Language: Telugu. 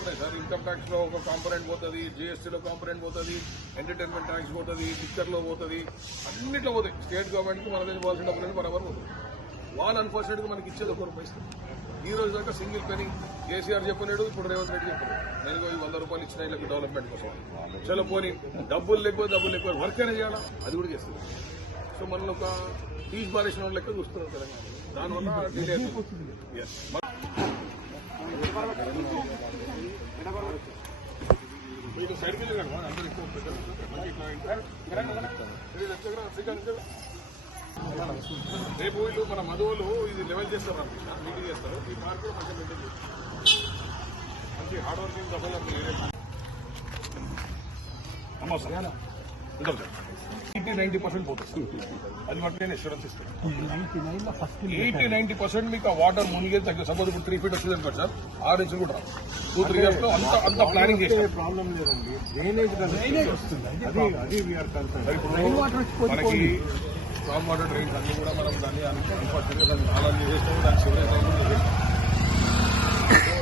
పోతున్నాయి సార్. ఇన్కమ్ ట్యాక్స్ లో ఒక కాంపొనెంట్ పోతుంది, జిఎస్టీలో కాంపొనెంట్ పోతుంది, ఎంటర్టైన్మెంట్ ట్యాక్స్ పోతుంది, లిక్కర్లో పోతుంది, అన్నిట్లో పోతాయి. స్టేట్ గవర్నమెంట్కి మన దగ్గర పోవాల్సిన డబ్బులు బరాబర్ పోతుంది. వాళ్ళు అన్ఫార్చునేట్గా మనకి ఇచ్చేది ₹1 ఈ రోజు దాకా సింగిల్ పెనీ కేసీఆర్ చెప్పలేడు, ఇప్పుడు రేవంత్ రెడ్డి చెప్పలేదు. నేను ఈ ₹100 ఇచ్చిన వీళ్ళకి డెవలప్మెంట్ కోసం. చలో పోనీ డబ్బులు లేకపోతే వర్క్ అయినా చేయాలా, అది కూడా చేస్తుంది. సో మనల్ని ఒక టీచ్ బారేసిన వాళ్ళ లెక్క చూస్తున్నారు తెలంగాణ. దానివల్ల డిలే రేపు వీళ్ళు మన మధువులు ఇది లెవెల్ చేస్తారు అనుకుంటా, మీటింగ్ చేస్తారు. ఈ పార్క్ కూడా మంచిగా మెయింటైన్ చేస్తారు. మంచి హార్డ్ వర్కింగ్ డబ్బులు 80-90% పోతుంది. అది మటు నేను అష్యూరెన్స్ ఇస్తాను. 80-90% మీకు ఆ వాటర్ మునిగే తగ్గ. సపోజ్ ఇప్పుడు 3 feet వచ్చింది అనుకోండి సార్, 6 inches కూడా 2-3 years లో అంత ప్లానింగ్ చేస్తే ప్రాబ్లం లేదండి. డ్రైనేజ్ వస్తుంది, మనకి స్టామ్ వాటర్ డ్రైన్స్ అన్ని కూడా మనం దాన్ని అన్ఫార్చునేట్గా దాన్ని ఆలోచన చేస్తాము. దాన్ని సివరేజ్